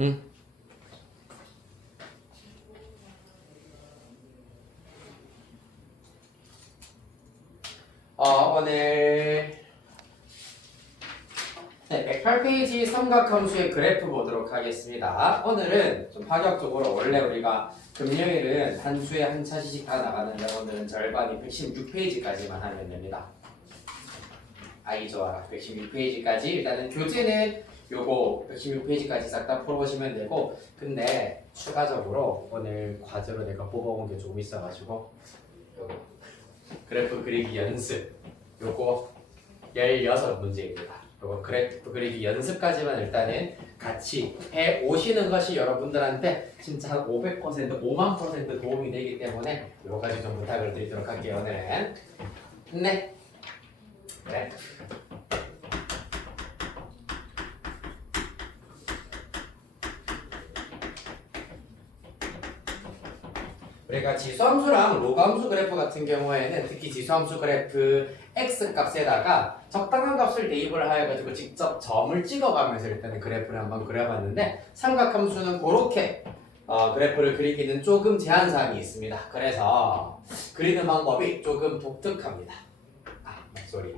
응? 오늘 108페이지 삼각함수의 그래프 보도록 하겠습니다. 오늘은 좀 파격적으로 원래 우리가 금요일은 한 주에 한 차시씩 다 나가는데 오늘은 절반이 116페이지까지만 하면 됩니다. 아이 좋아라. 116페이지까지 일단은 교재는 요거 116페이지까지 싹 다 풀어보시면 되고, 근데 추가적으로 오늘 과제로 내가 뽑아온 게 조금 있어가지고 요거 그래프 그리기 연습 요거 16문제입니다. 요거 그래프 그리기 연습까지만 일단은 같이 해 오시는 것이 여러분들한테 진짜 한 500%, 5만% 도움이 되기 때문에 요거까지 좀 부탁을 드리도록 할게요. 오늘은 네. 그래. 우리가 지수함수랑 로그함수 그래프 같은 경우에는 특히 지수함수 그래프 x값에다가 적당한 값을 대입을 하여가지고 직접 점을 찍어가면서 일단은 그래프를 한번 그려봤는데, 삼각함수는 그렇게 그래프를 그리기는 조금 제한사항이 있습니다. 그래서 그리는 방법이 조금 독특합니다. 목소리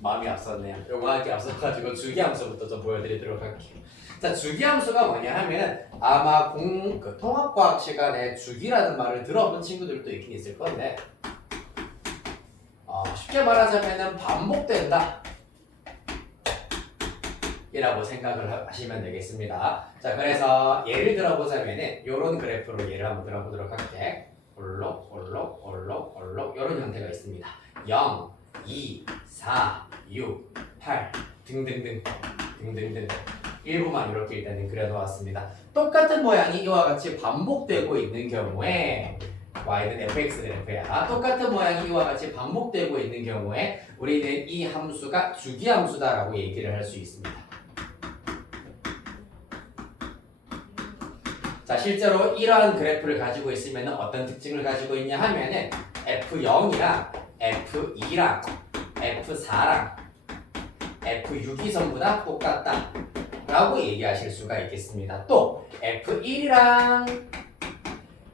마음이 앞섰네요. 요거 하기 앞서가지고 주기함수부터 좀 보여드리도록 할게요. 자, 주기함수가 뭐냐 하면은 아마 통합과학 시간에 주기라는 말을 들어본 친구들도 있긴 있을 건데, 쉽게 말하자면은 반복된다 이라고 생각을 하시면 되겠습니다. 자, 그래서 예를 들어보자면은 요런 그래프로 예를 한번 들어보도록 할게. 올록 요런 형태가 있습니다. 0, 2, 4, 6, 8 등등등 일부만 이렇게 일단은 그려놓았습니다. 똑같은 모양이 이와 같이 반복되고 있는 경우에 y는 fx 그래프야. 똑같은 모양이 이와 같이 반복되고 있는 경우에 우리는 이 함수가 주기함수다라고 얘기를 할 수 있습니다. 자, 실제로 이러한 그래프를 가지고 있으면 어떤 특징을 가지고 있냐 하면은 F0이랑 F2랑 F4랑 F6이 전부 다 똑같다 라고 얘기하실 수가 있겠습니다. 또 F1이랑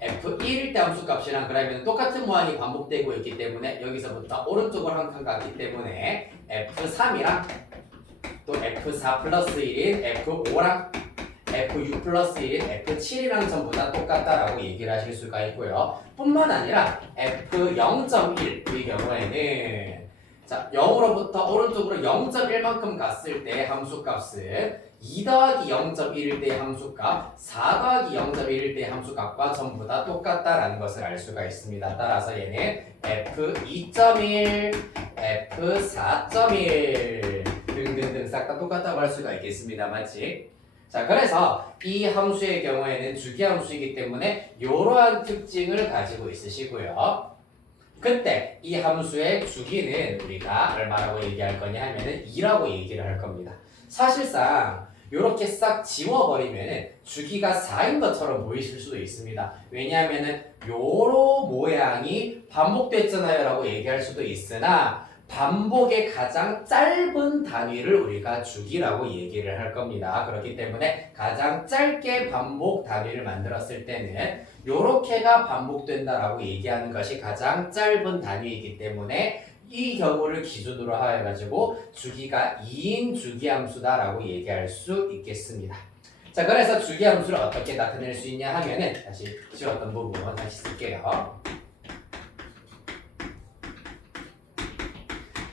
F1일 때 함수값이랑 그러면 똑같은 모양이 반복되고 있기 때문에 여기서부터 오른쪽으로 한 칸 갔기 때문에 F3이랑 또 F4 플러스 1인 F5랑 F6 플러스 1인 F7이랑 전부 다 똑같다라고 얘기를 하실 수가 있고요. 뿐만 아니라 F0.1의 경우에는 자, 0으로부터 오른쪽으로 0.1만큼 갔을 때 함수값은 2 더하기 0.1일 때의 함수값, 4 더하기 0.1일 때의 함수값과 전부 다 똑같다라는 것을 알 수가 있습니다. 따라서 얘는 F2.1, F4.1 등등등 싹 다 똑같다고 할 수가 있겠습니다. 맞지? 자, 그래서 이 함수의 경우에는 주기함수이기 때문에 이러한 특징을 가지고 있으시고요. 그때 이 함수의 주기는 우리가 얼마라고 얘기할 거냐 하면은 2라고 얘기를 할 겁니다. 사실상 이렇게 싹 지워버리면은 주기가 4인 것처럼 보이실 수도 있습니다. 왜냐하면은 요로 모양이 반복됐잖아요 라고 얘기할 수도 있으나 반복의 가장 짧은 단위를 우리가 주기라고 얘기를 할 겁니다. 그렇기 때문에 가장 짧게 반복 단위를 만들었을 때는 요렇게가 반복된다라고 얘기하는 것이 가장 짧은 단위이기 때문에 이 경우를 기준으로 하여가지고 주기가 2인 주기함수다라고 얘기할 수 있겠습니다. 자, 그래서 주기함수를 어떻게 나타낼 수 있냐 하면은 다시 지웠던 부분 다시 쓸게요.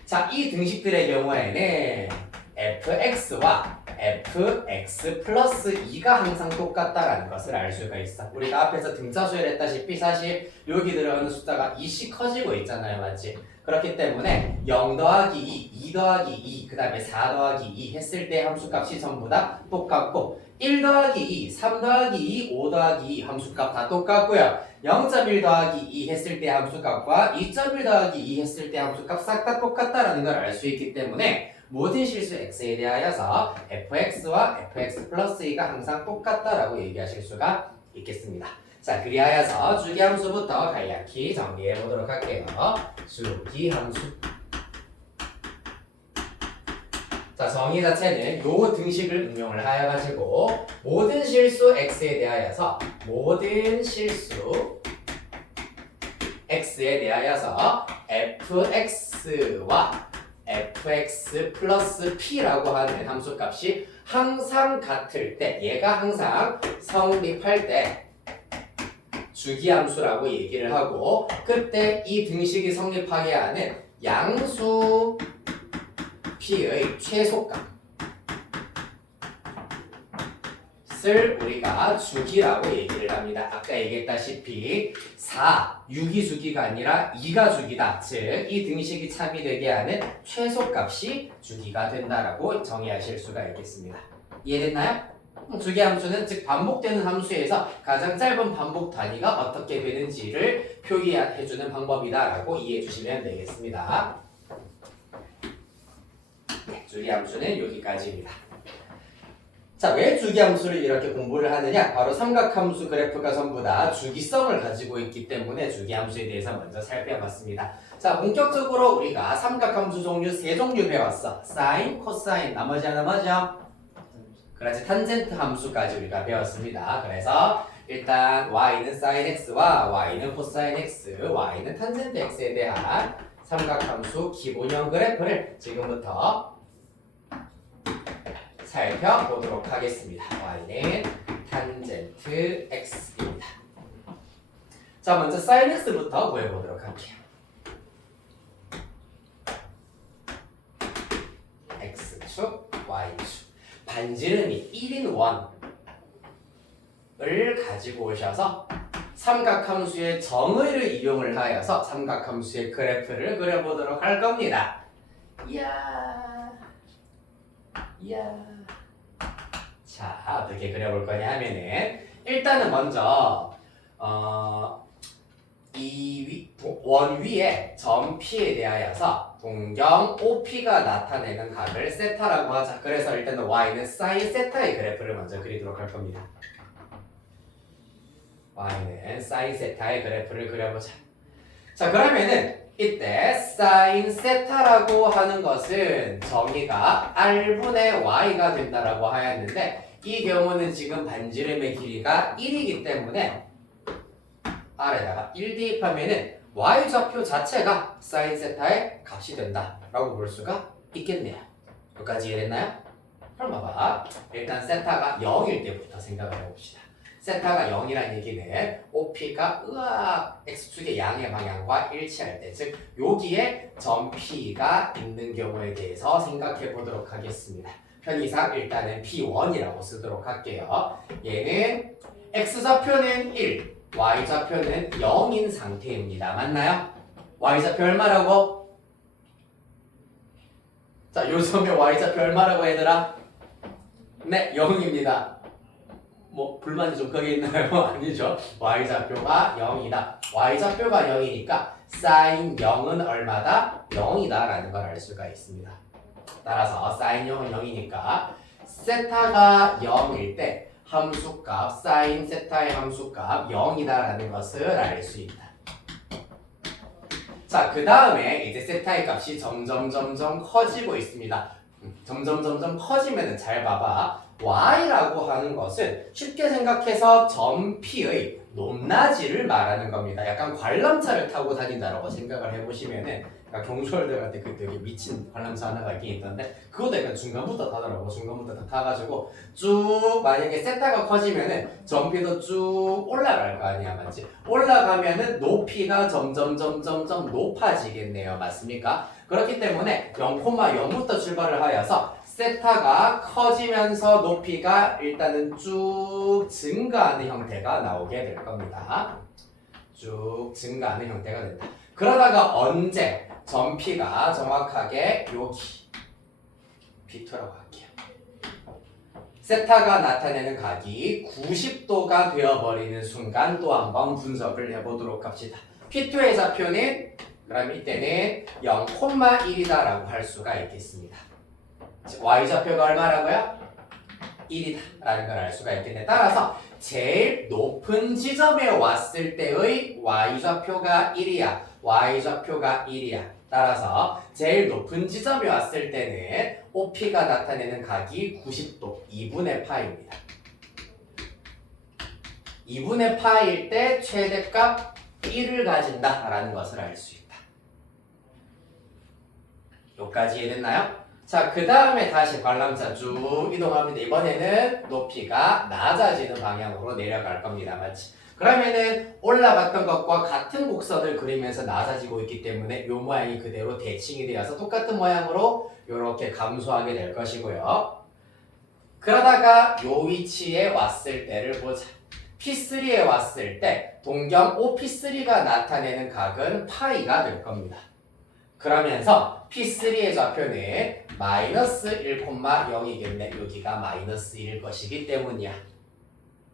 자, 이 등식들의 경우에는 fx와 fx 플러스 2가 항상 똑같다라는 것을 알 수가 있어. 우리가 앞에서 등차수열 했다시피 사실 여기 들어가는 숫자가 2씩 커지고 있잖아요. 맞지? 그렇기 때문에 0 더하기 2, 2 더하기 2, 그 다음에 4 더하기 2 했을 때 함수값이 전부 다 똑같고 1 더하기 2, 3 더하기 2, 5 더하기 2 함수값 다 똑같고요. 0.1 더하기 2 했을 때 함수값과 2.1 더하기 2 했을 때 함수값 싹 다 똑같다라는 걸 알 수 있기 때문에 모든 실수 x에 대하여서 fx와 fx 플러스 2가 항상 똑같다라고 얘기하실 수가 있겠습니다. 자, 그리하여서 주기함수부터 간략히 정리해 보도록 할게요. 주기함수. 자, 정의 자체는 요 등식을 응용을 하여가지고 모든 실수 x에 대하여서 fx와 fx 플러스 p라고 하는 함수값이 항상 같을 때, 얘가 항상 성립할 때 주기함수라고 얘기를 하고, 그때 이 등식이 성립하게 하는 양수 p의 최소값을 우리가 주기라고 얘기를 합니다. 아까 얘기했다시피 4, 6이 주기가 아니라 2가 주기다. 즉, 이 등식이 참이되게 하는 최소값이 주기가 된다라고 정의하실 수가 있겠습니다. 이해됐나요? 주기함수는 즉 반복되는 함수에서 가장 짧은 반복 단위가 어떻게 되는지를 표기해주는 방법이다라고 이해해 주시면 되겠습니다. 주기함수는 여기까지입니다. 자, 왜 주기함수를 이렇게 공부를 하느냐? 바로 삼각함수 그래프가 전부 다 주기성을 가지고 있기 때문에 주기함수에 대해서 먼저 살펴봤습니다. 자, 본격적으로 우리가 삼각함수 종류 3종류 배웠어. 사인, 코사인, 나머지 하나 뭐죠? 그렇지, 탄젠트 함수까지 우리가 배웠습니다. 그래서 일단 y는 sin x와 y는 코사인 x, y는 탄젠트 x에 대한 삼각함수 기본형 그래프를 지금부터 살펴보도록 하겠습니다. y는 탄젠트 x입니다. 자, 먼저 sin x부터 구해보도록 할게요. x축, y축. 반지름이 1인 원을 가지고 오셔서 삼각함수의 정의를 이용을 하여서 삼각함수의 그래프를 그려보도록 할 겁니다. 이야. 자, 어떻게 그려볼 거냐 하면은 일단은 먼저 이 원 위에 점 P에 대하여서 동경 OP가 나타내는 각을 세타라고 하자. 그래서 일단은 y는 sin 세타의 그래프를 먼저 그리도록 할 겁니다. y는 sin 세타의 그래프를 그려보자. 자, 그러면은 이때 sin 세타라고 하는 것은 정의가 r분의 y가 된다라고 하였는데, 이 경우는 지금 반지름의 길이가 1이기 때문에 r에다가 1 대입하면은 y좌표 자체가 sin 세타의 값이 된다라고 볼 수가 있겠네요. 여기까지 이해됐나요? 그럼 봐봐. 일단 세타가 0일 때부터 생각을 해봅시다. 세타가 0이라는 얘기는 OP가 X축의 양의 방향과 일치할 때, 즉 여기에 점 P가 있는 경우에 대해서 생각해 보도록 하겠습니다. 편의상 일단은 P1이라고 쓰도록 할게요. 얘는 X좌표는 1, Y좌표는 0인 상태입니다. 맞나요? Y좌표 얼마라고? 자, 요점에 Y좌표 얼마라고 얘들아? 네, 0입니다. 뭐 불만이 좀 크게 있나요? 아니죠. y좌표가 0이다. y좌표가 0이니까 sin 0은 얼마다? 0이다 라는 걸 알 수가 있습니다. 따라서 sin 0은 0이니까 세타가 0일 때 함수값 sin 세타의 함수값 0이다 라는 것을 알 수 있다. 자, 그 다음에 이제 세타의 값이 점점 커지고 있습니다. 점점 커지면은 잘 봐봐. y라고 하는 것은 쉽게 생각해서 점 P의 높낮이를 말하는 겁니다. 약간 관람차를 타고 다닌다라고 생각을 해보시면은, 그러니까 경솔들한테 그 되게 미친 관람차 하나가 있긴 있던데, 그것도 약간 중간부터 타더라고. 중간부터 타가지고 쭉 만약에 세타가 커지면은 점 P도 쭉 올라갈 거 아니야, 맞지? 올라가면은 높이가 점점 높아지겠네요, 맞습니까? 그렇기 때문에 0,0부터 출발을 하여서 세타가 커지면서 높이가 일단은 쭉 증가하는 형태가 나오게 될 겁니다. 쭉 증가하는 형태가 된다. 그러다가 언제 점 P가 정확하게 여기 P2라고 할게요. 세타가 나타내는 각이 90도가 되어버리는 순간 또 한번 분석을 해보도록 합시다. P2의 좌표는 그럼 이때는 0,1이다 라고 할 수가 있겠습니다. y좌표가 얼마라고요? 1이다 라는 걸 알 수가 있겠네. 따라서 제일 높은 지점에 왔을 때의 y좌표가 1이야, y좌표가 1이야, 따라서 제일 높은 지점에 왔을 때는 OP가 나타내는 각이 90도, 2분의 파입니다. 2분의 파일 때 최대값 1을 가진다라는 것을 알 수 있다. 여기까지 이해됐나요? 자, 그 다음에 다시 관람차 쭉 이동합니다. 이번에는 높이가 낮아지는 방향으로 내려갈 겁니다. 맞지? 그러면은 올라갔던 것과 같은 곡선을 그리면서 낮아지고 있기 때문에 이 모양이 그대로 대칭이 되어서 똑같은 모양으로 이렇게 감소하게 될 것이고요. 그러다가 이 위치에 왔을 때를 보자. P3에 왔을 때 동경 OP3가 나타내는 각은 파이가 될 겁니다. 그러면서 P3의 좌표는 마이너스 1,0이겠네. 여기가 마이너스 1일 것이기 때문이야.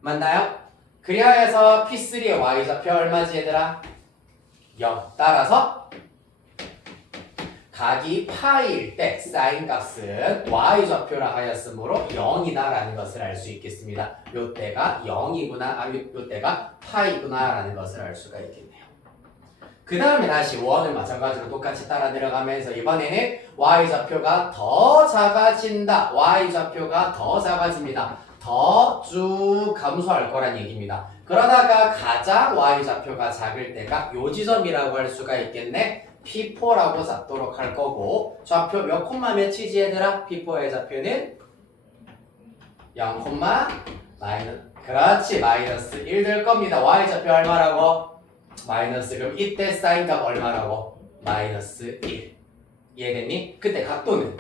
맞나요? 그리하 해서 P3의 Y좌표 얼마지 얘들아? 0. 따라서 각이 파일 때 사인 값은 Y좌표라 하였으므로 0이다 라는 것을 알 수 있겠습니다. 요때가 0이구나, 요때가 파이구나 라는 것을 알 수가 있겠네요. 그 다음에 다시 원을 마찬가지로 똑같이 따라 내려가면서 이번에는 Y좌표가 더 작아진다. Y좌표가 더 작아집니다. 더 쭉 감소할 거란 얘기입니다. 그러다가 가장 Y좌표가 작을 때가 요 지점이라고 할 수가 있겠네. P4라고 잡도록 할 거고 좌표 몇 콤마 몇이지 얘들아? P4의 좌표는 0, 그렇지 마이너스 1 될 겁니다. Y좌표 얼마라고? 마이너스. 그럼 이때 사인값 얼마라고? 마이너스 1. 이해됐니? 그때 각도는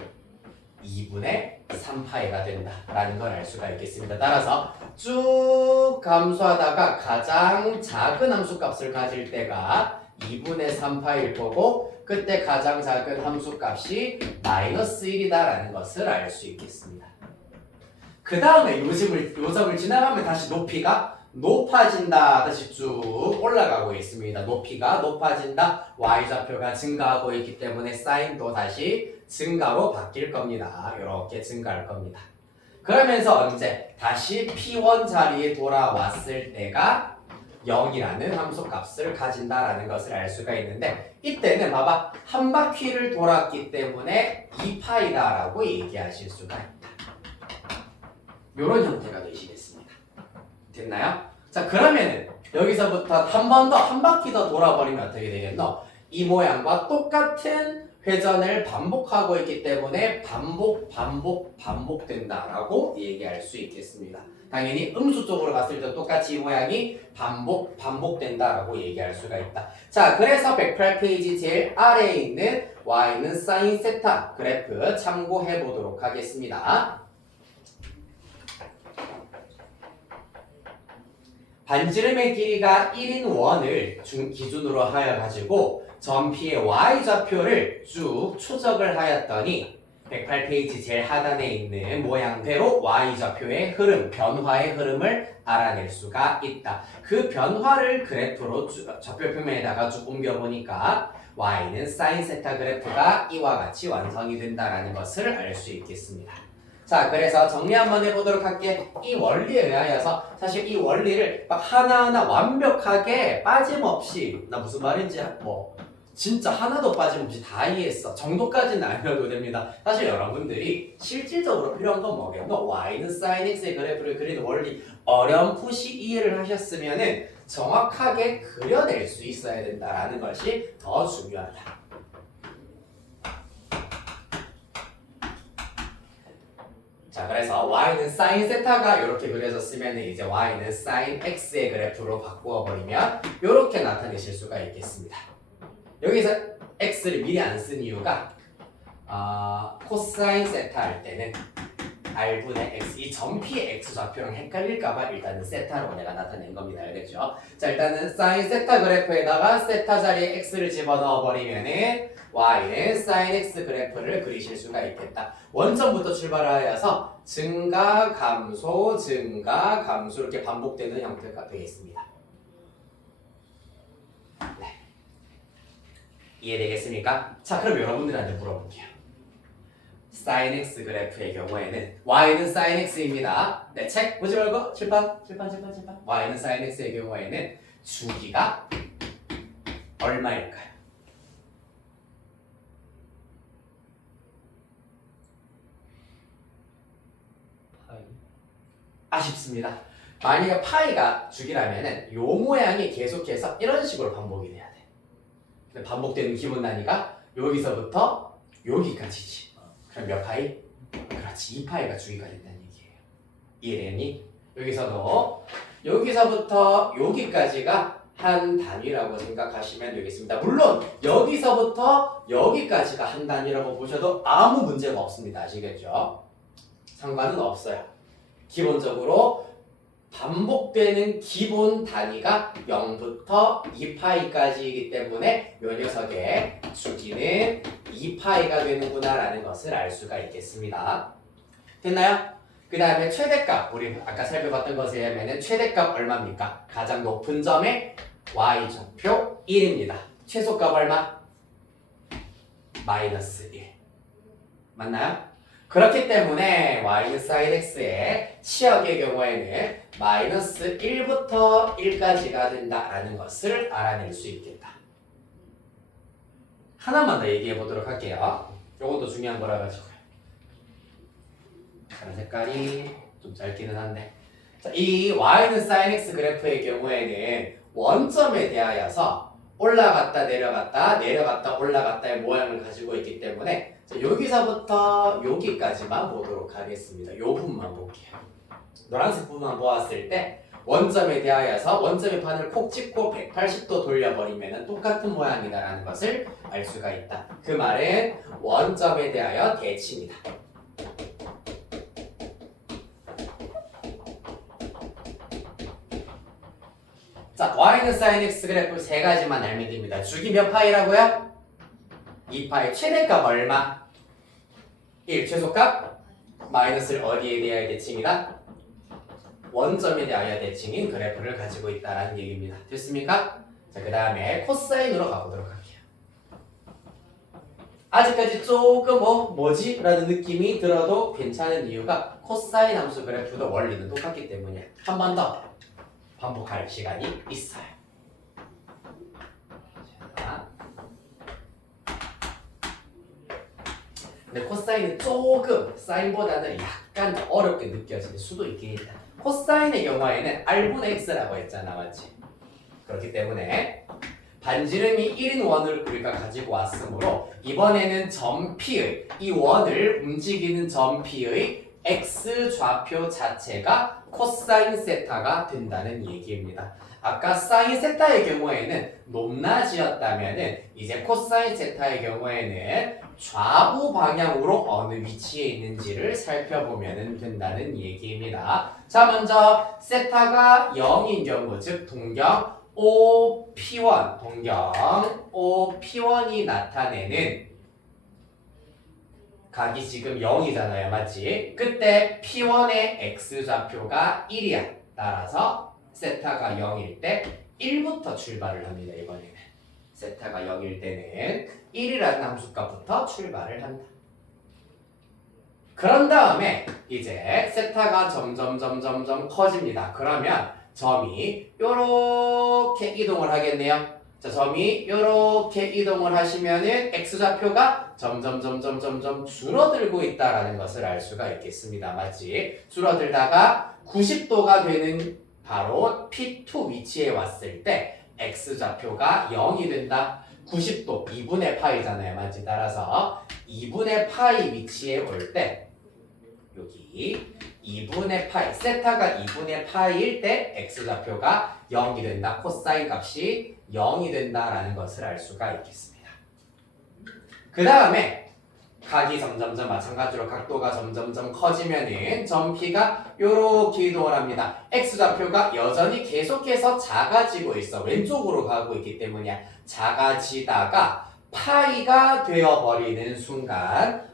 2분의 3파이가 된다라는 걸 알 수가 있겠습니다. 따라서 쭉 감소하다가 가장 작은 함수값을 가질 때가 2분의 3파일 거고 그때 가장 작은 함수값이 마이너스 1이다라는 것을 알 수 있겠습니다. 그 다음에 요점을 지나가면 다시 높이가 높아진다. 다시 쭉 올라가고 있습니다. 높이가 높아진다. Y좌표가 증가하고 있기 때문에 사인도 다시 증가로 바뀔 겁니다. 이렇게 증가할 겁니다. 그러면서 언제? 다시 P1 자리에 돌아왔을 때가 0이라는 함수값을 가진다라는 것을 알 수가 있는데 이때는 봐봐. 한 바퀴를 돌았기 때문에 2파이다라고 얘기하실 수가 있다. 이런 형태가 되시겠습니다. 됐나요? 자, 그러면은 여기서부터 한 번 더, 한 바퀴 더 돌아버리면 어떻게 되겠노? 이 모양과 똑같은 회전을 반복하고 있기 때문에 반복된다라고 얘기할 수 있겠습니다. 당연히 음수 쪽으로 갔을 때 똑같이 이 모양이 반복된다라고 얘기할 수가 있다. 자, 그래서 108페이지 제일 아래에 있는 y는 사인 세타 그래프 참고해 보도록 하겠습니다. 반지름의 길이가 1인 원을 기준으로 하여 가지고 전피의 y좌표를 쭉 추적을 하였더니 108페이지 제일 하단에 있는 모양대로 y좌표의 흐름, 변화의 흐름을 알아낼 수가 있다. 그 변화를 그래프로 좌표 표면에다가 쭉 옮겨보니까 y는 사인 세타 그래프가 이와 같이 완성이 된다는 것을 알 수 있겠습니다. 자, 그래서 정리 한번 해보도록 할게. 이 원리에 의하여서 사실 이 원리를 막 하나하나 완벽하게 빠짐없이 나 무슨 말인지 진짜 하나도 빠짐없이 다 이해했어 정도까지는 아니어도 됩니다. 사실 여러분들이 실질적으로 필요한 건 뭐겠노? y는 sin x의 그래프를 그리는 원리 어렴풋이 이해를 하셨으면은 정확하게 그려낼 수 있어야 된다라는 것이 더 중요하다. 자, 그래서 y는 sin 세타가 이렇게 그려졌으면 이제 y는 sin x의 그래프로 바꾸어 버리면 이렇게 나타내실 수가 있겠습니다. 여기서 x를 미리 안 쓴 이유가 코사인 세타 할 때는 r분의 x 이 전피의 x 좌표랑 헷갈릴까봐 일단은 세타로 내가 나타낸 겁니다. 알겠죠? 자, 일단은 sin 세타 그래프에다가 세타 자리에 x를 집어넣어 버리면은 y는 sin x 그래프를 그리실 수가 있겠다. 원점부터 출발하여서 증가, 감소, 증가, 감소 이렇게 반복되는 형태가 되겠습니다. 네. 이해되겠습니까? 자, 그럼 여러분들한테 물어볼게요. sin x 그래프의 경우에는 y는 sin x입니다. 네, 책 보지 말고 칠판. y는 sin x의 경우에는 주기가 얼마일까요? 아쉽습니다. 만약에 파이가 죽이라면은 요 모양이 계속해서 이런 식으로 반복이 돼야 돼. 근데 반복되는 기본 단위가 여기서부터 여기까지지. 그럼 몇 파이? 그렇지, 2파이가 주기가 된다는 얘기예요. 이해되니? 여기서부터 여기까지가 한 단위라고 생각하시면 되겠습니다. 물론 여기서부터 여기까지가 한 단위라고 보셔도 아무 문제가 없습니다. 아시겠죠? 상관은 없어요. 기본적으로 반복되는 기본 단위가 0부터 2파이까지이기 때문에 이 녀석의 주기는 2파이가 되는구나 라는 것을 알 수가 있겠습니다. 됐나요? 그 다음에 최대값, 우리 아까 살펴봤던 것에 의하면 최대값 얼마입니까? 가장 높은 점의 y좌표 1입니다. 최소값 얼마? 마이너스 1. 맞나요? 그렇기 때문에 y sin x의 치역의 경우에는 마이너스 1부터 1까지가 된다라는 것을 알아낼 수 있겠다. 하나만 더 얘기해 보도록 할게요. 요것도 중요한 거라 가지고요. 다른 색깔이 좀 짧기는 한데, 자, 이 y는 sin x 그래프의 경우에는 원점에 대하여서 올라갔다 내려갔다 올라갔다의 모양을 가지고 있기 때문에 자, 여기서부터 여기까지만 보도록 하겠습니다. 요 부분만 볼게요. 노란색 부분만 보았을 때 원점에 대하여서 원점의 판을 콕 찍고 180도 돌려버리면 똑같은 모양이다라는 것을 알 수가 있다. 그 말은 원점에 대하여 대칭이다. 자, y는 sin x 그래프 세 가지만 알면 됩니다. 주기 몇 파이라고요? 2파이. 최대값 얼마? 1. 최소값? 마이너스를 어디에 대하여 대칭이다? 원점에 대하여 대칭인 그래프를 가지고 있다는 얘기입니다. 됐습니까? 자, 그 다음에 코사인으로 가보도록 할게요. 아직까지 조금 뭐지? 라는 느낌이 들어도 괜찮은 이유가 코사인 함수 그래프도 원리는 똑같기 때문에 한 번 더 반복할 시간이 있어요. 자, 근데 코사인은 조금 사인보다는 약간 더 어렵게 느껴질 수도 있겠다. 코사인의 경우에는 r분의 x라고 했잖아, 맞지? 그렇기 때문에 반지름이 1인 원을 우리가 가지고 왔으므로 이번에는 점 P의 이 원을 움직이는 점 P의 x 좌표 자체가 코사인 세타가 된다는 얘기입니다. 아까 사인 세타의 경우에는 높낮이었다면은 이제 코사인 세타의 경우에는 좌우 방향으로 어느 위치에 있는지를 살펴보면 된다는 얘기입니다. 자, 먼저 세타가 0인 경우, 즉 동경 OP1, 동경 OP1이 나타내는 각이 지금 0이잖아요, 맞지? 그때 P1의 x좌표가 1이야. 따라서 세타가 0일 때 1부터 출발을 합니다, 이번에는. 세타가 0일 때는 1이라는 함수값부터 출발을 한다. 그런 다음에 이제 세타가 점점 커집니다. 그러면 점이 요렇게 이동을 하겠네요. 자, 점이 요렇게 이동을 하시면은 x좌표가 점점 줄어들고 있다라는 것을 알 수가 있겠습니다. 맞지? 줄어들다가 90도가 되는 바로 P2 위치에 왔을 때 x좌표가 0이 된다. 90도 2분의 파이잖아요. 맞지? 따라서 2분의 파이 위치에 올 때 여기 2분의 파이, 세타가 2분의 파이일 때 x좌표가 0이 된다. 코사인 값이 0이 된다라는 것을 알 수가 있겠습니다. 그 다음에 각이 점점점 마찬가지로 각도가 점점점 커지면은 점 P가 요렇게 이동을 합니다. x좌표가 여전히 계속해서 작아지고 있어. 왼쪽으로 가고 있기 때문이야. 작아지다가 파이가 되어버리는 순간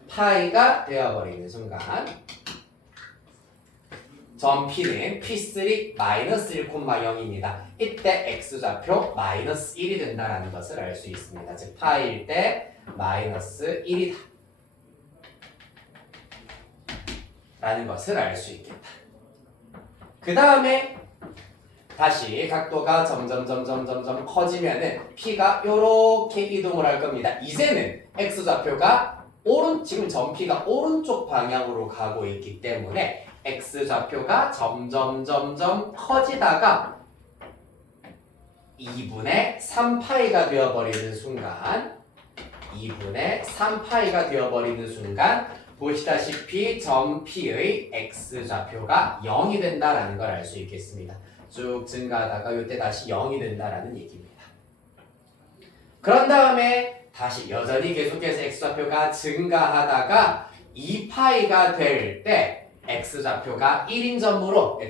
점 P는 P3 마이너스 1,0입니다. 이때 x좌표 마이너스 1이 된다는 것을 알 수 있습니다. 즉 파이일 때 마이너스 1이다 라는 것을 알 수 있겠다. 그 다음에 다시 각도가 점점 커지면은 P가 요렇게 이동을 할 겁니다. 이제는 x좌표가 지금 점 P가 오른쪽 방향으로 가고 있기 때문에 x좌표가 점점 커지다가 2분의 3파이가 되어버리는 순간 2분의 3파이가 되어버리는 순간 보시다시피 점 P의 x좌표가 0이 된다라는 걸 알 수 있겠습니다. 쭉 증가하다가 이때 다시 0이 된다라는 얘기입니다. 그런 다음에 다시 여전히 계속해서 x좌표가 증가하다가 2파이가 될 때 x좌표가 1인 점으로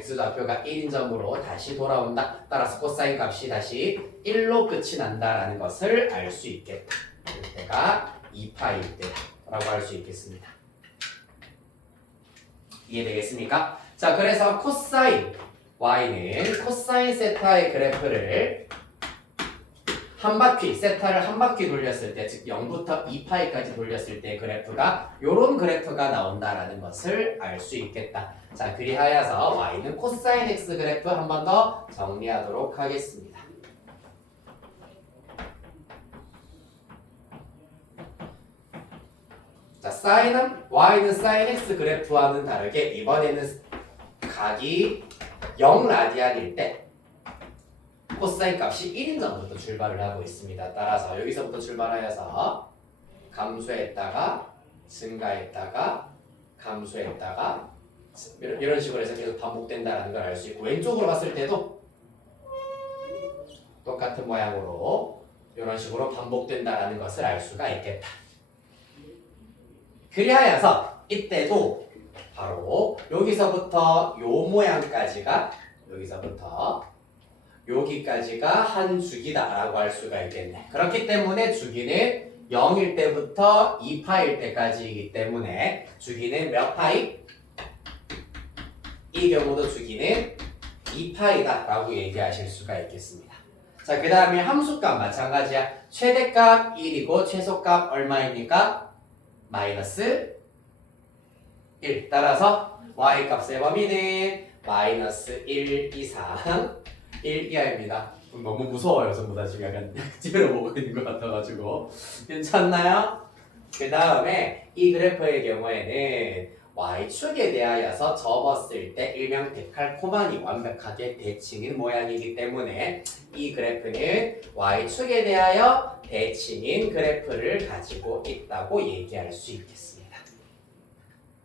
다시 돌아온다. 따라서 코사인 값이 다시 1로 끝이 난다라는 것을 알 수 있겠다. 이때가 2파일 때라고 할 수 있겠습니다. 이해되겠습니까? 자, 그래서 코사인 y는 코사인 세타의 그래프를 한 바퀴, 세타를 한 바퀴 돌렸을 때, 즉 0부터 2파이까지 돌렸을 때 그래프가 요런 그래프가 나온다라는 것을 알 수 있겠다. 자, 그리하여서 y는 코사인 x 그래프 한 번 더 정리하도록 하겠습니다. 자, y는 sin x 그래프와는 다르게 이번에는 각이 0 라디안일 때 코사인 값이 1인 점부터 출발을 하고 있습니다. 따라서 여기서부터 출발하여서 감소했다가 증가했다가 감소했다가 이런 식으로 해서 계속 반복된다는 걸 알 수 있고, 왼쪽으로 봤을 때도 똑같은 모양으로 이런 식으로 반복된다는 것을 알 수가 있겠다. 그리하여서 이때도 바로 여기서부터 요 모양까지가 여기까지가 한 주기다라고 할 수가 있겠네. 그렇기 때문에 주기는 0일 때부터 2파일 때까지이기 때문에 주기는 몇 파이? 이 경우도 주기는 2파이다 라고 얘기하실 수가 있겠습니다. 자, 그 다음에 함수값 마찬가지야. 최대값 1이고 최소값 얼마입니까? 마이너스 1. 따라서 y값의 범위는 마이너스 1 이상 1 이하입니다. 너무 무서워요. 전부 다 지금 약간 찌르보고 있는 것 같아가지고 괜찮나요? 그 다음에 이 그래프의 경우에는 y축에 대하여서 접었을 때 일명 데칼코마니 완벽하게 대칭인 모양이기 때문에 이 그래프는 y축에 대하여 대칭인 그래프를 가지고 있다고 얘기할 수 있겠습니다.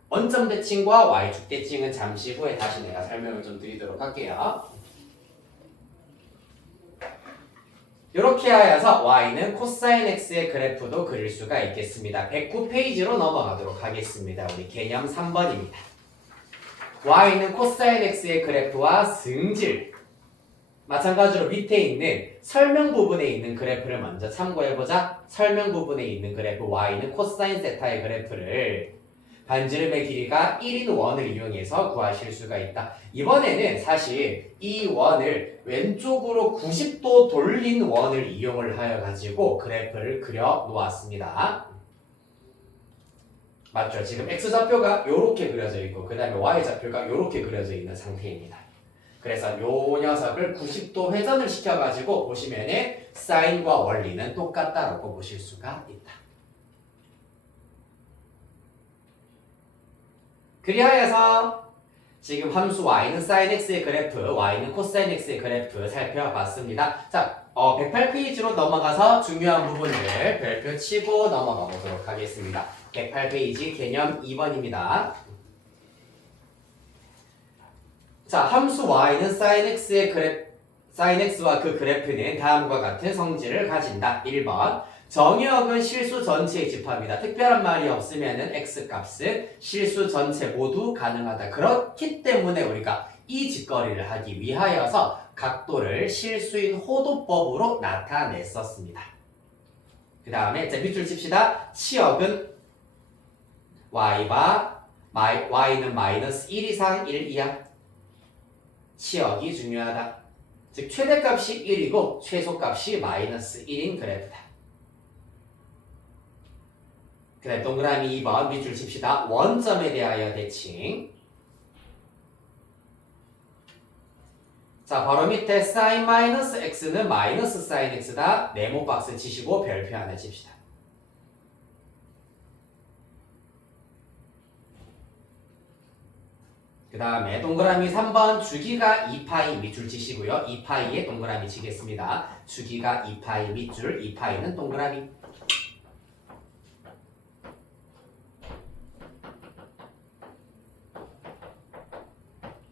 원점 대칭과 y축 대칭은 잠시 후에 다시 내가 설명을 좀 드리도록 할게요. 이렇게 하여서 y는 코사인 x의 그래프도 그릴 수가 있겠습니다. 109페이지로 넘어가도록 하겠습니다. 우리 개념 3번입니다. y는 코사인 x의 그래프와 승질, 마찬가지로 밑에 있는 설명 부분에 있는 그래프를 먼저 참고해보자. 설명 부분에 있는 그래프 y는 코사인 세타의 그래프를 반지름의 길이가 1인 원을 이용해서 구하실 수가 있다. 이번에는 사실 이 원을 왼쪽으로 90도 돌린 원을 이용을 하여 가지고 그래프를 그려 놓았습니다. 맞죠? 지금 x좌표가 이렇게 그려져 있고 그 다음에 y좌표가 이렇게 그려져 있는 상태입니다. 그래서 요 녀석을 90도 회전을 시켜가지고 보시면은 사인과 원리는 똑같다라고 보실 수가 있다. 그리하여서 지금 함수 y는 sin x의 그래프, y는 cosine x의 그래프 살펴봤습니다. 자, 108페이지로 넘어가서 중요한 부분을 별표 치고 넘어가 보도록 하겠습니다. 108페이지 개념 2번입니다. 자, 함수 y는 sin x의 sin x와 그 그래프는 다음과 같은 성질을 가진다. 1번. 정의역은 실수 전체의 집합이다. 특별한 말이 없으면은 x값은 실수 전체 모두 가능하다. 그렇기 때문에 우리가 이 짓거리를 하기 위하여서 각도를 실수인 호도법으로 나타냈었습니다. 그 다음에 밑줄 칩시다. 치역은 y는 마이너스 1 이상 1 이하. 치역이 중요하다. 즉 최대값이 1이고 최소값이 마이너스 1인 그래프다. 그 다음 동그라미 2번 밑줄 칩시다. 원점에 대하여 대칭. 자, 바로 밑에 sin 마이너스 x는 마이너스 sin x다. 네모 박스 치시고 별표 하나 칩시다. 그 다음에 동그라미 3번 주기가 2파이 밑줄 치시고요. 2파이에 동그라미 치겠습니다. 주기가 2파이 밑줄, 2파이는 동그라미.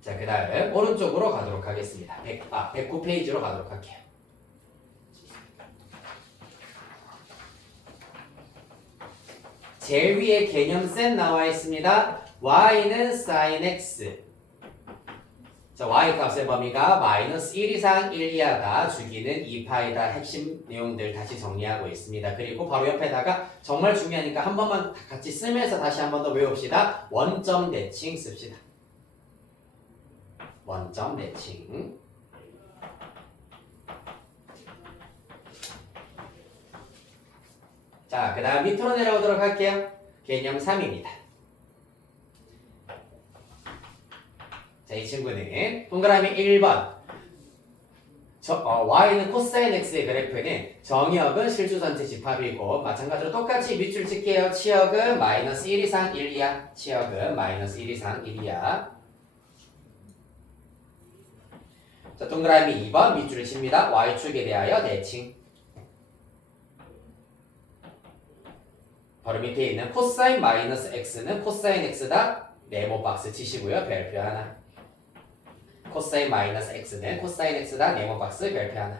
자, 그 다음 오른쪽으로 가도록 하겠습니다. 109페이지로 가도록 할게요. 제일 위에 개념 셋 나와 있습니다. y는 sin x. 자, y 값의 범위가 마이너스 1 이상 1 이하다. 주기는 2파이다. 핵심 내용들 다시 정리하고 있습니다. 그리고 바로 옆에다가 정말 중요하니까 한 번만 같이 쓰면서 다시 한 번 더 외웁시다. 원점 대칭 씁시다. 원점 대칭. 자, 그 다음 밑으로 내려오도록 할게요. 개념 3입니다. 자, 이 친구는 동그라미 1번. y는 코사인 x의 그래프는 정의역은 실수 전체 집합이고 마찬가지로 똑같이 밑줄 칠게요. 치역은 마이너스 1 이상 1 이하. 치역은 마이너스 1 이상 1 이하. 자, 동그라미 2번 밑줄을 칩니다. y축에 대하여 대칭. 바로 밑에 있는 코사인 마이너스 x는 코사인 x다. 네모 박스 치시고요. 별표 하나. 코사인 마이너스 x는 코사인 x다. 네모 박스 별표 하나.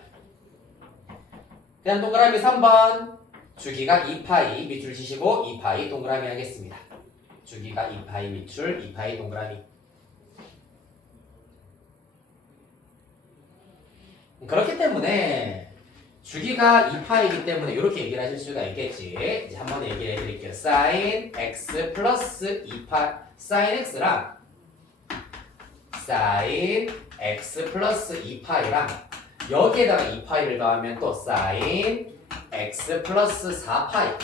그냥 동그라미 3번 주기가 2파이 밑줄 치시고 2파이 동그라미 하겠습니다. 주기가 2파이 밑줄 2파이 동그라미. 그렇기 때문에 주기가 2파이기 때문에 이렇게 얘기를 하실 수가 있겠지. 이제 한번 얘기를 해드릴게요. sin x 플러스 2파이 sin x랑 sin x 플러스 2파이랑 여기에다가 2파이를 더하면 또 sin x 플러스 4파이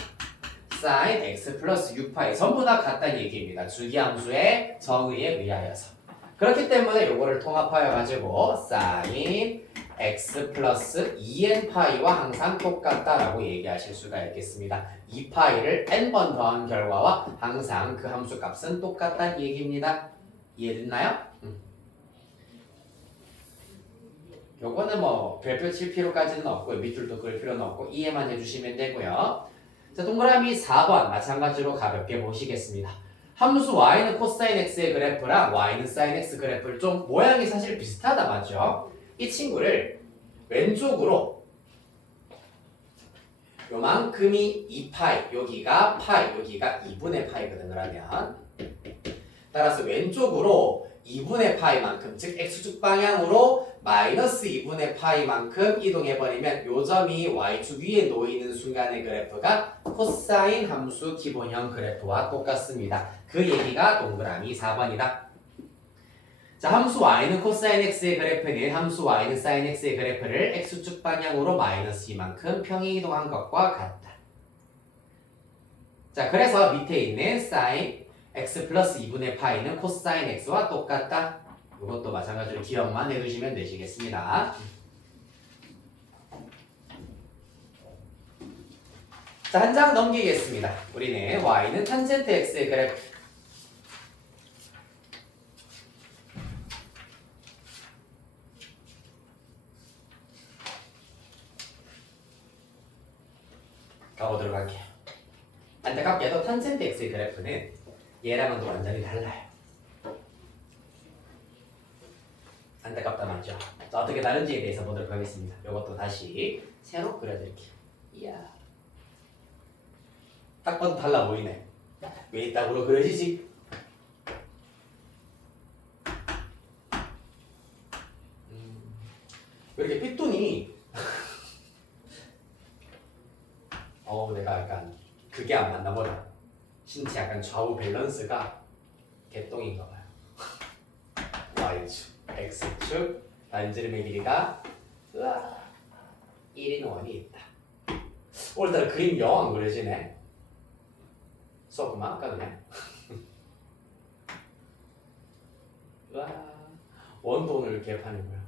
sin x 플러스 6파이 전부 다 같다는 얘기입니다. 주기함수의 정의에 의하여서. 그렇기 때문에 요거를 통합하여 가지고 sin x 플러스 2n파이와 항상 똑같다라고 얘기하실 수가 있겠습니다. 2파이를 n번 더한 결과와 항상 그 함수 값은 똑같다는 얘기입니다. 이해됐나요? 요거는 뭐 별표 칠 필요까지는 없고요. 밑줄도 그을 필요는 없고 이해만 해주시면 되고요. 자, 동그라미 4번 마찬가지로 가볍게 보시겠습니다. 함수 y는 코사인 x의 그래프랑 y는 사인 x 그래프를 좀 모양이 사실 비슷하다 맞죠? 이 친구를 왼쪽으로 요만큼이 2파이 여기가 파이 여기가 2분의 파이거든. 그러면 따라서 왼쪽으로 2분의 파이만큼 즉 x축 방향으로 마이너스 2분의 파이만큼 이동해버리면 요 점이 y축 위에 놓이는 순간의 그래프가 코사인 함수 기본형 그래프와 똑같습니다. 그 얘기가 동그라미 4번이다. 자, 함수 y는 코사인 x의 그래프는 함수 y는 사인 x의 그래프를 x축 방향으로 마이너스 2만큼 평행 이동한 것과 같다. 자, 그래서 밑에 있는 사인 x 플러스 2분의 파이는 코사인 x와 똑같다. 이것도 마찬가지로 기억만 해두시면 되시겠습니다. 자, 한 장 넘기겠습니다. 우리는 y는 탄젠트 x의 그래프 가보도록 할게요. 안타깝게도 탄젠트 x의 그래프는 얘랑은 또 완전히 달라요. 안타깝다 맞죠? 자, 어떻게 다른지에 대해서 보도록 하겠습니다. 이것도 다시 새로 그려드릴게요. 이야, 딱 봐도 달라 보이네. 왜 이따구로 그려지지? 왜 이렇게 핏돈이 내가 약간 그게 안 맞나 보다. 신체 약간 좌우 밸런스가 개똥인가 봐요. y축, x축, 반지름의 길이가 1인 원이 있다. 오늘따라 그림 영 안 그려지네. 수업 그만 할까 그냥. 원도 오늘 개판이고요.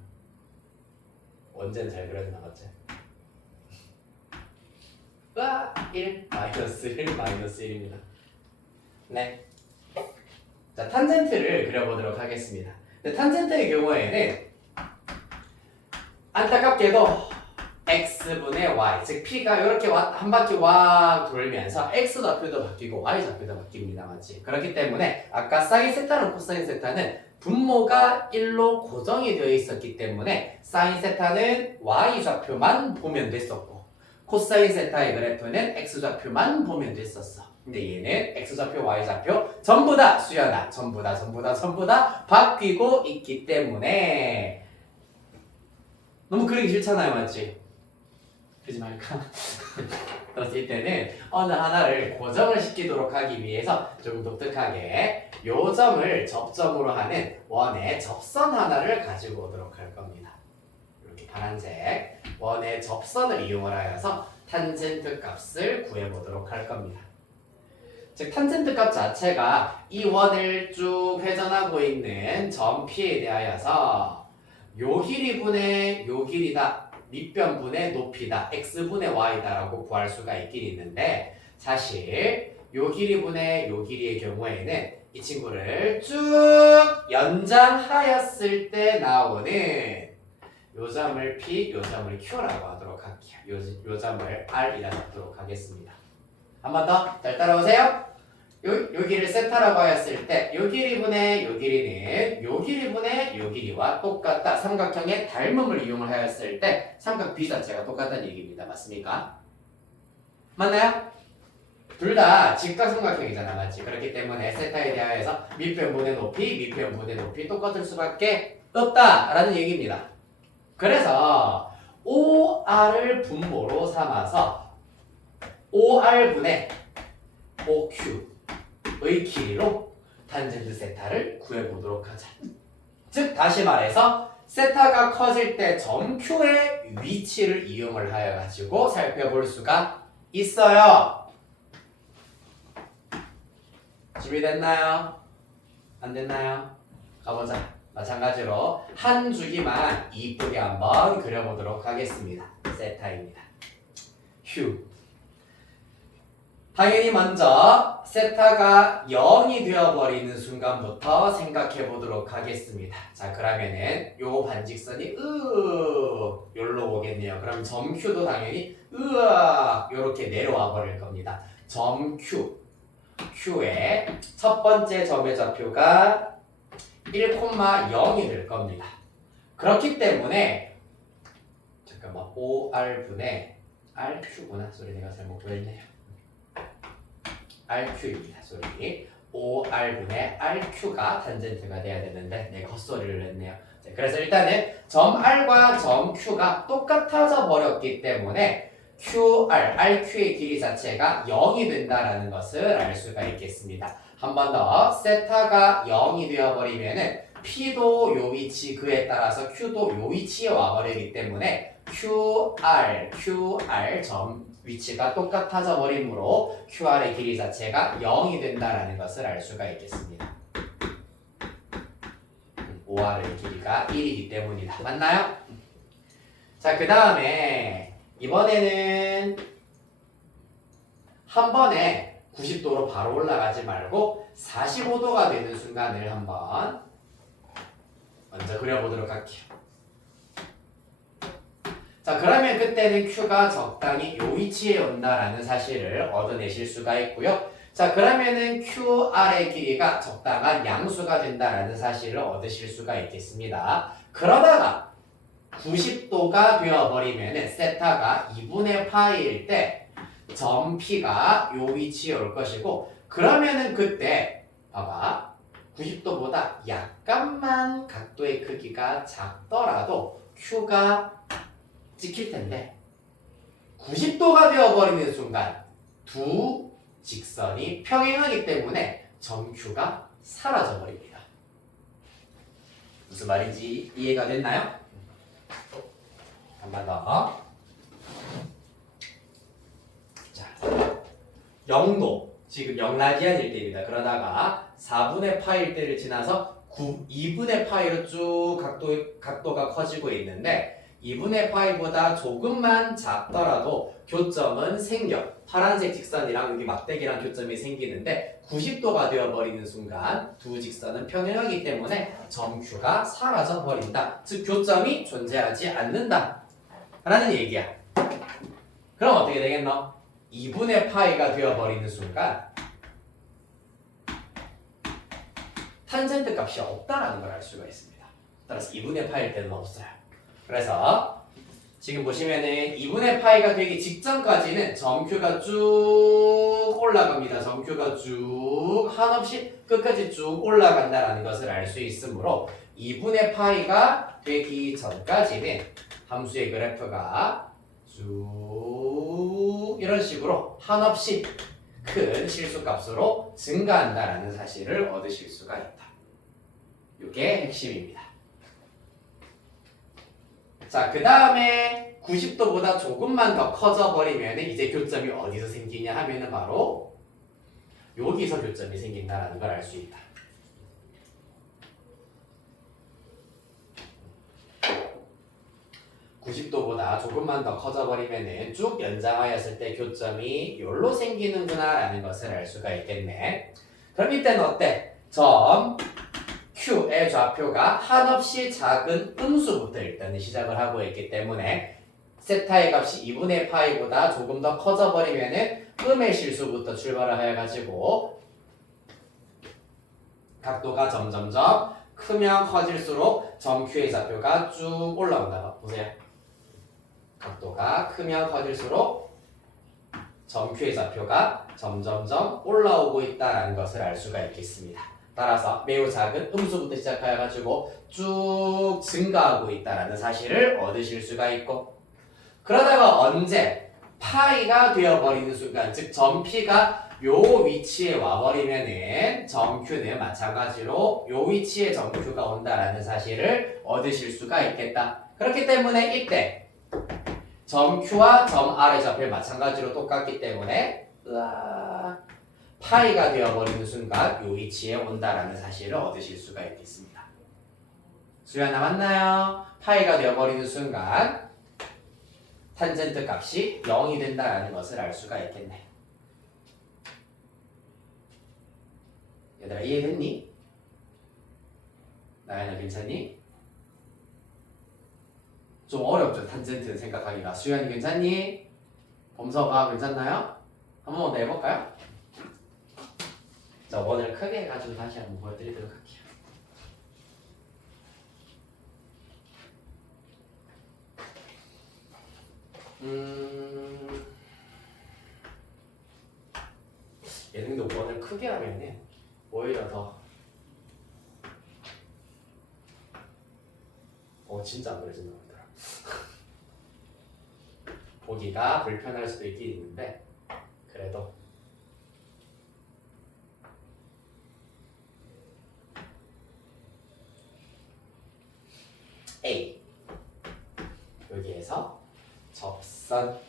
원제는 잘 그려지나 맞지? 1, 마이너스 1, 마이너스 1입니다. 네. 자, 탄젠트를 그려보도록 하겠습니다. 근데 탄젠트의 경우에는 안타깝게도 x분의 y, 즉 p가 이렇게 한 바퀴 와 돌면서 x 좌표도 바뀌고 y 좌표도 바뀝니다. 맞지? 그렇기 때문에 아까 사인 세타랑 코사인 세타는 분모가 1로 고정이 되어 있었기 때문에 사인 세타는 y 좌표만 보면 됐었고 코사인 세타의 그래프는 x 좌표만 보면 됐었어. 근데 얘는 x 좌표, y 좌표 전부 다 수연아, 전부 다 바뀌고 있기 때문에 너무 그리기 싫잖아요. 맞지? 그러지 말까? 그래서 이때는 어느 하나를 고정을 시키도록 하기 위해서 좀 독특하게 요 점을 접점으로 하는 원의 접선 하나를 가지고 오도록 할 겁니다. 이렇게 파란색 원의 접선을 이용을 하여서 탄젠트 값을 구해보도록 할 겁니다. 즉 탄젠트 값 자체가 이 원을 쭉 회전하고 있는 점 P에 대하여서 요 길이분의 요 길이다. 밑변분의 높이다. x분의 y다라고 구할 수가 있긴 있는데 사실 요 길이분의 요 길이의 경우에는 이 친구를 쭉 연장하였을 때 나오는 요 점을 P, 요 점을 Q라고 하도록 할게요. 요 점을 R이라고 하도록 하겠습니다. 한 번 더 잘 따라오세요. 요 길이를 세타라고 하였을 때 요 길이분의 요 길이는 요 길이분의 요 길이와 똑같다. 삼각형의 닮음을 이용을 하였을 때 삼각 B 자체가 똑같다는 얘기입니다. 맞습니까? 맞나요? 둘 다 직각삼각형이잖아. 맞지? 그렇기 때문에 세타에 대하여서 밑변분의 높이, 밑변분의 높이 똑같을 수밖에 없다라는 얘기입니다. 그래서 OR을 분모로 삼아서 OR분의 OQ 의 길이로 탄젠트 세타를 구해보도록 하자. 즉 다시 말해서 세타가 커질 때 점 Q의 위치를 이용을 하여 가지고 살펴볼 수가 있어요. 준비됐나요? 안 됐나요? 가보자. 마찬가지로 한 주기만 이쁘게 한번 그려보도록 하겠습니다. 세타입니다. 휴. 당연히 먼저 세타가 0이 되어버리는 순간부터 생각해 보도록 하겠습니다. 자, 그러면은 요 반직선이 요로 오겠네요. 그럼 점 Q도 당연히 요렇게 내려와 버릴 겁니다. 점 Q의 첫 번째 점의 좌표가 1,0이 될 겁니다. 그렇기 때문에 잠깐만 OR분의 RQ구나. 소리 내가 잘못 보였네요. RQ입니다. 소리. OR분의 RQ가 탄젠트가 돼야 되는데 내가 헛소리를 했네요. 자, 그래서 일단은 점 R과 점 Q가 똑같아져 버렸기 때문에 RQ의 길이 자체가 0이 된다라는 것을 알 수가 있겠습니다. 한 번 더 세타가 0이 되어버리면은 P도 요 위치 그에 따라서 Q도 요 위치에 와버리기 때문에 QR 점 위치가 똑같아져 버리므로 QR의 길이 자체가 0이 된다라는 것을 알 수가 있겠습니다. OR의 길이가 1이기 때문이다. 맞나요? 자, 그 다음에 이번에는 한 번에 90도로 바로 올라가지 말고 45도가 되는 순간을 한번 먼저 그려보도록 할게요. 자, 그러면 그때는 Q가 적당히 요 위치에 온다라는 사실을 얻어내실 수가 있고요. 자, 그러면은 QR의 길이가 적당한 양수가 된다라는 사실을 얻으실 수가 있겠습니다. 그러다가 90도가 되어버리면은 세타가 2분의 파이일 때 점 P가 요 위치에 올 것이고, 그러면은 그때 봐봐 90도보다 약간만 각도의 크기가 작더라도 Q가 찍힐 텐데 90도가 되어버리는 순간 두 직선이 평행하기 때문에 점 Q가 사라져버립니다. 무슨 말인지 이해가 됐나요? 한 번 더. 자, 0도 지금 0라디안일 때입니다. 그러다가 4분의 파일 때를 지나서 2분의 파이로 쭉 각도가 커지고 있는데 2분의 파이보다 조금만 작더라도 교점은 생겨. 파란색 직선이랑 여기 막대기랑 교점이 생기는데 90도가 되어버리는 순간 두 직선은 평행하기 때문에 점Q가 사라져버린다. 즉 교점이 존재하지 않는다 라는 얘기야. 그럼 어떻게 되겠노? 2분의 파이가 되어버리는 순간 탄젠트 값이 없다라는 걸 알 수가 있습니다. 따라서 2분의 파일 때는 없어요. 그래서 지금 보시면은 2분의 파이가 되기 직전까지는 점Q가 쭉 올라갑니다. 점Q가 쭉 한없이 끝까지 쭉 올라간다라는 것을 알 수 있으므로 2분의 파이가 되기 전까지는 함수의 그래프가 쭉 이런 식으로 한없이 큰 실수값으로 증가한다라는 사실을 얻으실 수가 있다. 이게 핵심입니다. 자, 그 다음에 90도보다 조금만 더 커져 버리면 이제 교점이 어디서 생기냐 하면은 바로 여기서 교점이 생긴다라는 걸 알 수 있다. (90도보다) 조금만 더 커져 버리면은 쭉 연장하였을 때 교점이 여기로 생기는구나 라는 것을 알 수가 있겠네. 그럼 이때는 어때? 점 Q의 좌표가 한없이 작은 음수부터 일단은 시작을 하고 있기 때문에 세타의 값이 2분의 파이보다 조금 더 커져 버리면은 음의 실수부터 출발을 해가지고 각도가 점점점 크면 커질수록 점 Q의 좌표가 쭉 올라온다. 보세요. 각도가 크면 커질수록 점 Q의 좌표가 점점점 올라오고 있다는 것을 알 수가 있겠습니다. 따라서 매우 작은 음수부터 시작해가지고 쭉 증가하고 있다는 사실을 얻으실 수가 있고, 그러다가 언제 파이가 되어버리는 순간, 즉 점 P가 요 위치에 와버리면은 점 Q는 마찬가지로 요 위치에 점 Q가 온다라는 사실을 얻으실 수가 있겠다. 그렇기 때문에 이때 점 Q와 점 R의 좌표를 마찬가지로 똑같기 때문에 파이가 되어버리는 순간 요 위치에 온다라는 사실을 얻으실 수가 있겠습니다. 수요 하나 맞나요? 파이가 되어버리는 순간 탄젠트 값이 0이 된다라는 것을 알 수가 있겠네. 얘들아 이해됐니? 나연아 괜찮니? 좀 어렵죠, 탄젠트 생각하기가. 수현이 괜찮니? 범서가 괜찮나요? 한 번만 더 해볼까요? 자, 원을 크게 해가지고 다시 한번 보여드리도록 할게요. 얘는 근데 원을 크게 하면은 오히려 더 진짜 안 그려진다 하더라. 보기가 불편할 수도 있긴 있는데 그래도 A 여기에서 접선.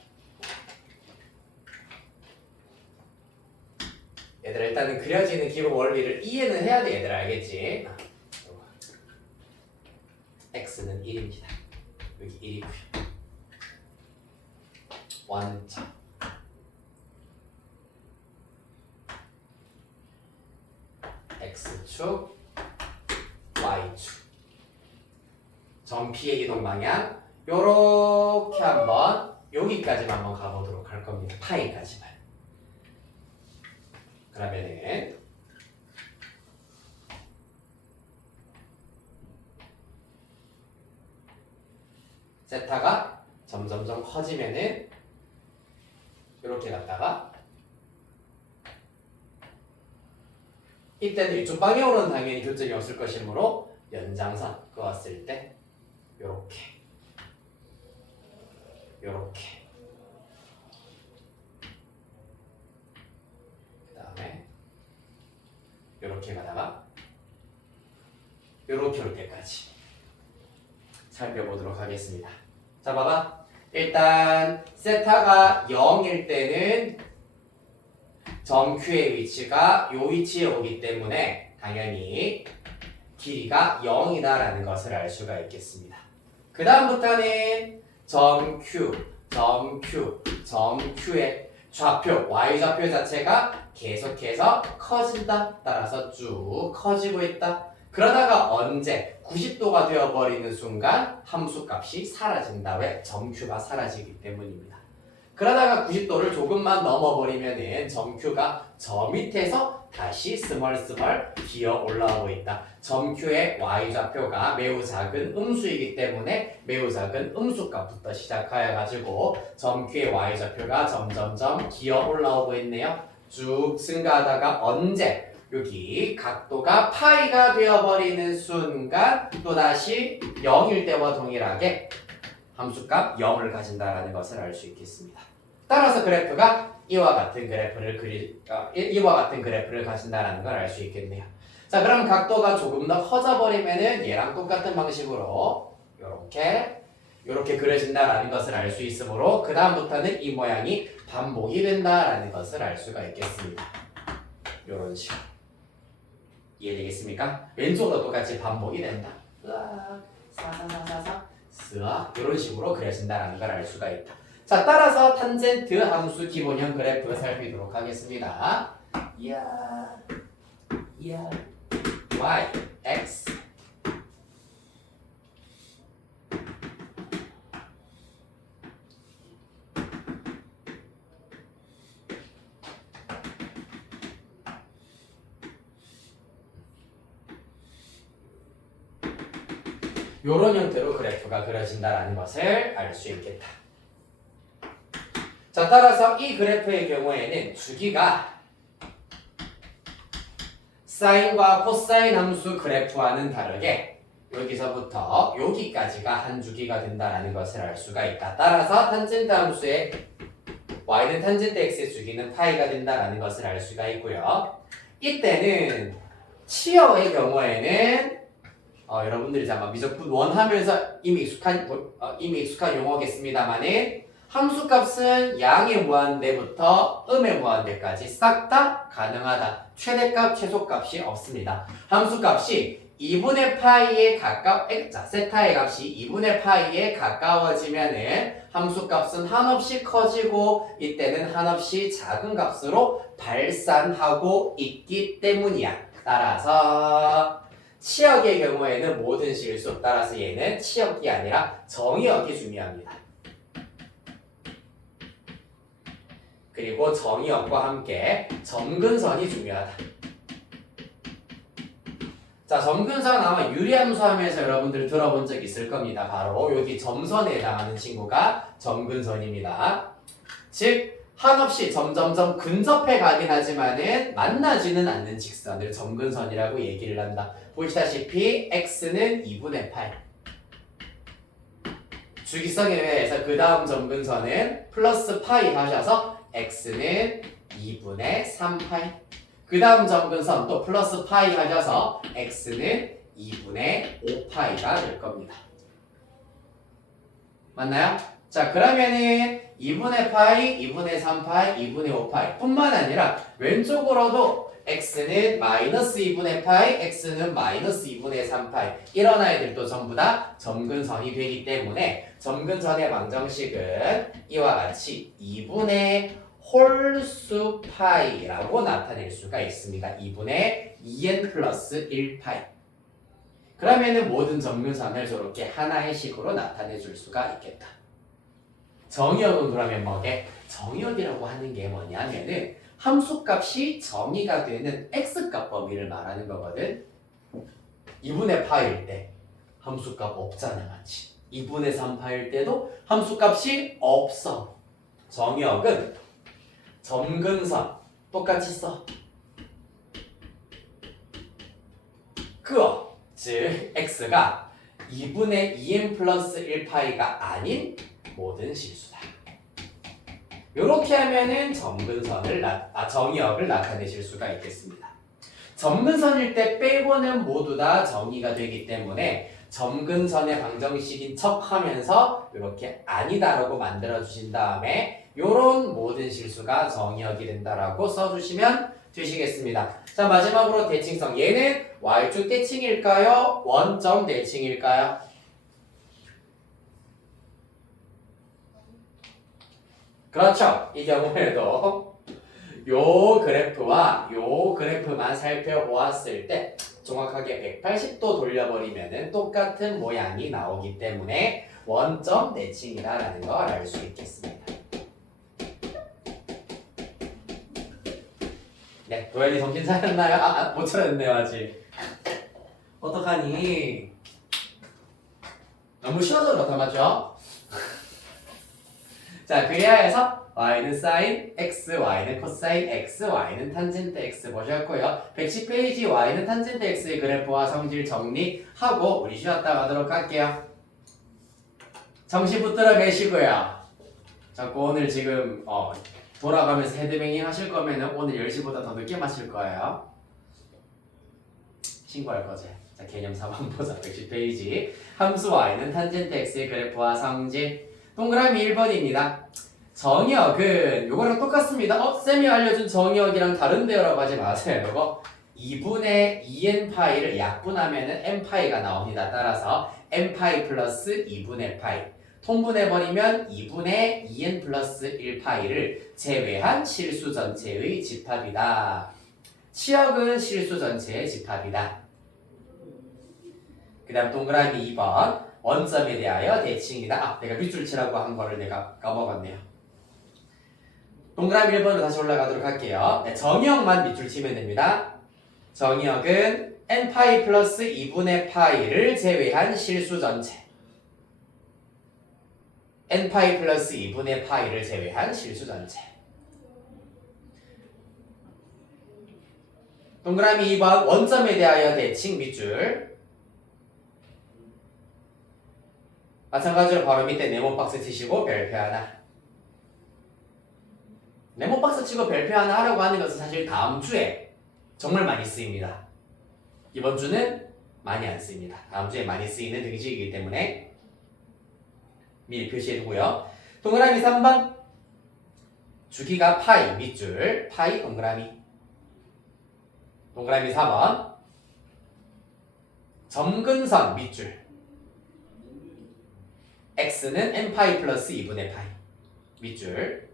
얘들아 일단은 그려지는 기본 원리를 이해는 해야 돼. 얘들아 알겠지? x는 1입니다. 여기 1이고요. 원점 x축 y축 점 P의 이동 방향 요렇게 한번 여기까지만 한번 가보도록 할 겁니다. 파이까지만. 그러면은 세타가 점점점 커지면은 이렇게 갔다가 이때는 이쪽 방향으로는 당연히 교점이 없을 것이므로 연장선 그었을 때 요렇게 요렇게 그 다음에 요렇게 가다가 요렇게 올 때까지 살펴보도록 하겠습니다. 자 봐봐. 일단 세타가 0일 때는 점 Q의 위치가 요 위치에 오기 때문에 당연히 길이가 0이다라는 것을 알 수가 있겠습니다. 그 다음부터는 점Q의 좌표, y좌표 자체가 계속해서 커진다. 따라서 쭉 커지고 있다. 그러다가 언제 90도가 되어버리는 순간 함수값이 사라진다. 왜? 점Q가 사라지기 때문입니다. 그러다가 90도를 조금만 넘어버리면은 점Q가 저 밑에서 다시 스멀스멀 기어 올라오고 있다. 점Q의 y좌표가 매우 작은 음수이기 때문에 매우 작은 음수값부터 시작하여가지고 점Q의 y좌표가 점점점 기어 올라오고 있네요. 쭉 증가하다가 언제 여기 각도가 파이가 되어버리는 순간 또다시 0일 때와 동일하게 함수값 0을 가진다라는 것을 알 수 있겠습니다. 따라서 그래프가 이와 같은 그래프를 가진다라는 걸 알 수 있겠네요. 자, 그럼 각도가 조금 더 커져버리면은 얘랑 똑같은 방식으로 이렇게 그려진다라는 것을 알 수 있으므로 그 다음부터는 이 모양이 반복이 된다라는 것을 알 수가 있겠습니다. 이런 식으로 이해되겠습니까? 왼쪽으로 똑같이 반복이 된다. 사사사사사 스아 이런 식으로 그려진다라는 걸 알 수가 있다. 자, 따라서 탄젠트 함수 기본형 그래프 살피도록 하겠습니다. y, x 요런 형태로 그래프가 그려진다라는 것을 알 수 있겠다. 자, 따라서 이 그래프의 경우에는 주기가 사인과 코사인 함수 그래프와는 다르게 여기서부터 여기까지가 한 주기가 된다라는 것을 알 수가 있다. 따라서 탄젠트 함수의 y는 탄젠트 x의 주기는 파이가 된다라는 것을 알 수가 있고요. 이때는 치어의 경우에는 여러분들이 아마 미적분 원하면서 이미 익숙한 용어겠습니다만은 함수값은 양의 무한대부터 음의 무한대까지 싹 다 가능하다. 최대값, 최소값이 없습니다. 함수값이 2분의 파이에 세타의 값이 2분의 파이에 가까워지면은 함수값은 한없이 커지고 이때는 한없이 작은 값으로 발산하고 있기 때문이야. 따라서 치역의 경우에는 모든 실수, 따라서 얘는 치역이 아니라 정의역이 중요합니다. 그리고 정의역과 함께 점근선이 중요하다. 자, 점근선 아마 유리함수 하면서 여러분들 들어본 적 있을 겁니다. 바로 여기 점선에 해당하는 친구가 점근선입니다. 즉 한없이 점점점 근접해 가긴 하지만은 만나지는 않는 직선을 점근선이라고 얘기를 한다. 보시다시피 x는 2분의 8 주기성에 의해서 그 다음 점근선은 플러스 파이 하셔서 x는 2분의 3파이 그 다음 점근선 또 플러스 파이 하셔서 x는 2분의 5파이가 될 겁니다. 맞나요? 자, 그러면은 2분의 파이, 2분의 3파이, 2분의 5파이 뿐만 아니라 왼쪽으로도 x는 마이너스 2분의 파이, x는 마이너스 2분의 3파이 이런 아이들도 전부 다 점근선이 되기 때문에 점근선의 방정식은 이와 같이 2분의 홀수 파이라고 나타낼 수가 있습니다. 2분의 2n 플러스 1파이 그러면은 모든 점근선을 저렇게 하나의 식으로 나타내 줄 수가 있겠다. 정의역은 그러면 뭐게? 정의역이라고 하는 게 뭐냐면은 함수값이 정의가 되는 x값 범위를 말하는 거거든. 2분의 파일 때 함수값 없잖아, 맞지? 2분의 3파일 때도 함수값이 없어. 정의역은 점근선 똑같이 써. 그어, 즉 x가 2분의 2n 플러스 1파이가 아닌 모든 실수다. 이렇게 하면은 정의역을 나타내실 수가 있겠습니다. 점근선일 때 빼고는 모두 다 정의가 되기 때문에 점근선의 방정식인 척 하면서 이렇게 아니다라고 만들어 주신 다음에 이런 모든 실수가 정의역이 된다라고 써주시면 되시겠습니다. 자, 마지막으로 대칭성. 얘는 y축 대칭일까요? 원점 대칭일까요? 그렇죠. 이 경우에도 요 그래프와 요 그래프만 살펴보았을 때 정확하게 180도 돌려버리면 똑같은 모양이 나오기 때문에 원점 내칭이다라는 걸 알 수 있겠습니다. 네, 도현이 정신 차렸나요? 못 차렸네요 아직. 어떡하니? 너무 쉬워서 그렇다 맞죠? 자, 그리하여서 y는 sin x, y는 코사인 x, y는 탄젠트 x 보셨고요. 110페이지 y는 탄젠트 x의 그래프와 성질 정리하고 우리 쉬었다 가도록 할게요. 정신 붙들어 계시고요. 자꾸 오늘 지금 돌아가면서 헤드뱅잉 하실 거면 오늘 10시보다 더 늦게 마실 거예요. 신고할 거지. 자, 개념 4번 보자. 110페이지. 함수 y는 탄젠트 x의 그래프와 성질. 동그라미 1번입니다. 정의역은 요거랑 똑같습니다. 쌤이 알려준 정의역이랑 다른데요 라고 하지 마세요. 요거 2분의 2n파이를 약분하면은 n파이가 나옵니다. 따라서 n파이 플러스 2분의 파이. 통분해버리면 2분의 2n 플러스 1파이를 제외한 실수 전체의 집합이다. 치역은 실수 전체의 집합이다. 그 다음 동그라미 2번 원점에 대하여 대칭이다. 내가 밑줄 치라고 한 거를 내가 까먹었네요. 동그라미 1번으로 다시 올라가도록 할게요. 네, 정의역만 밑줄 치면 됩니다. 정의역은 n파이 플러스 2분의 파이를 제외한 실수 전체. n파이 플러스 2분의 파이를 제외한 실수 전체. 동그라미 2번 원점에 대하여 대칭 밑줄. 마찬가지로 바로 밑에 네모 박스 치시고 별표 하나. 네모 박스 치고 별표 하나 하라고 하는 것은 사실 다음 주에 정말 많이 쓰입니다. 이번 주는 많이 안 쓰입니다. 다음 주에 많이 쓰이는 등식이기 때문에 미리 표시해두고요. 동그라미 3번 주기가 파이 밑줄 파이 동그라미. 동그라미 4번 점근선 밑줄 x는 n파이 플러스 2분의 파이 밑줄.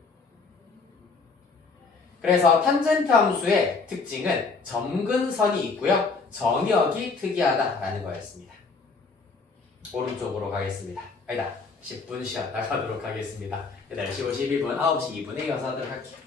그래서 탄젠트 함수의 특징은 점근선이 있고요. 정역이 특이하다라는 거였습니다. 오른쪽으로 가겠습니다. 아니다. 10분 쉬었다 가도록 하겠습니다. 8시 52분, 9시 2분에 이어서 하도록 할게요.